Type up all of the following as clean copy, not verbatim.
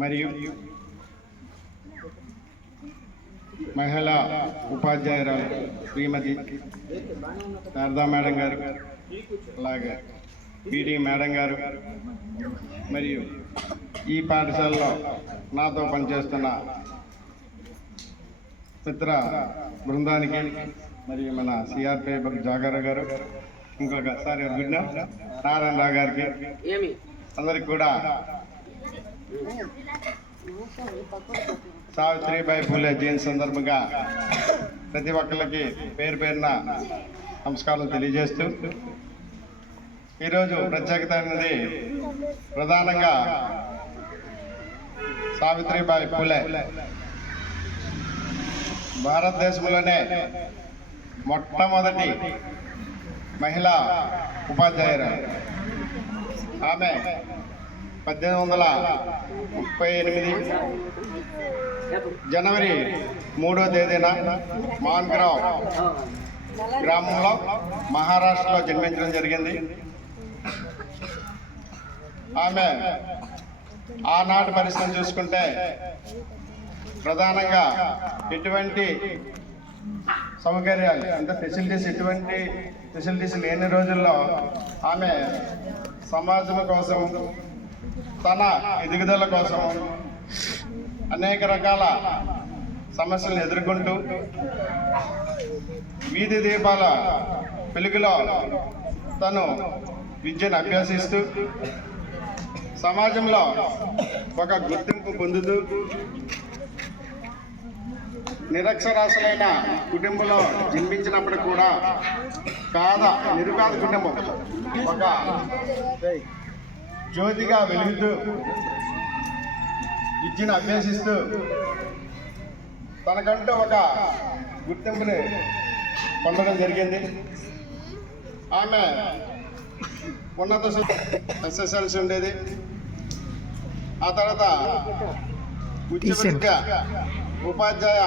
మరియు మహిళా ఉపాధ్యాయురాలు శ్రీమతి శారదా మేడం గారు, అలాగే పీడీ మేడం గారు, మరియు ఈ పాఠశాలలో నాతో పనిచేస్తున్న మిత్ర బృందానికి, మరియు మన సిఆర్పి జాగర్ గారు, ఇంకొకసారి బిడ్డ నారాయణరావు గారికి, అందరికి కూడా సావిత్రిబాయి పూలే జయంతి సందర్భంగా ప్రతి ఒక్కరికి పేరు పేరున నమస్కారాలు తెలియజేస్తూ, ఈరోజు ప్రత్యేకత అనేది ప్రధానంగా సావిత్రిబాయి పూలే భారతదేశంలోనే మొట్టమొదటి మహిళా ఉపాధ్యాయురాలు. ఆమె 1838 జనవరి 3వ తేదీన మాన్గ్రావ్ గ్రామంలో మహారాష్ట్రలో జన్మించడం జరిగింది. ఆమె ఆనాటి పరిస్థితిని చూసుకుంటే ప్రధానంగా ఎటువంటి సౌకర్యాలు అంటే ఎటువంటి ఫెసిలిటీస్ లేని రోజుల్లో ఆమె సమాజం కోసం, తన ఎదుగుదల కోసం అనేక రకాల సమస్యలను ఎదుర్కొంటూ వీధి దీపాల వెలుగులో తను విద్యను అభ్యసిస్తూ సమాజంలో ఒక గుర్తింపు పొందుతూ నిరక్షరాస్యులైన కుటుంబంలో జన్మించినప్పుడు కూడా నిరుపేద కుటుంబం ఒక జ్యోతిగా వెలుగుతూ విద్యను అభ్యసిస్తూ తనకంటూ ఒక గుర్తింపుని పొందడం జరిగింది. ఆమె ఉన్నత SSLC ఉండేది. ఆ తర్వాత ఉच्च విద్య ఉపాధ్యాయ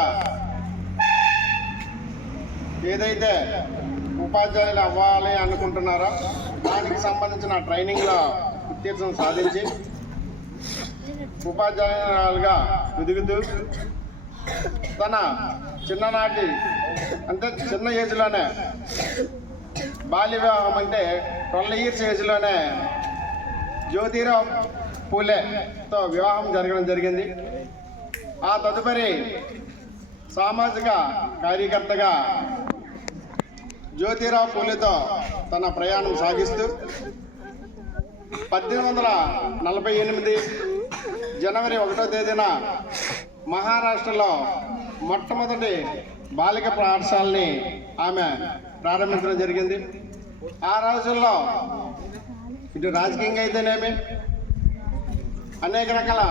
ఏదైతే ఉపాధ్యాయులు అవ్వాలి అనుకుంటున్నారో దానికి సంబంధించిన ట్రైనింగ్లో ఉత్తీర్ణం సాధించి ఉపాధ్యాయురాలుగా ఎదుగుతూ తన చిన్ననాటి అంటే చిన్న ఏజ్లోనే బాల్య వివాహం అంటే 12 years ఏజ్లోనే జ్యోతిరావు పూలేతో వివాహం జరగడం జరిగింది. ఆ తదుపరి సామాజిక కార్యకర్తగా జ్యోతిరావు పూలేతో తన ప్రయాణం సాగిస్తూ 1848 జనవరి 1వ తేదీన మహారాష్ట్రలో మొట్టమొదటి బాలిక పాఠశాలని ఆమె ప్రారంభించడం జరిగింది. ఆ రోజుల్లో ఇటు రాజకీయంగా అయితేనేమి అనేక రకాల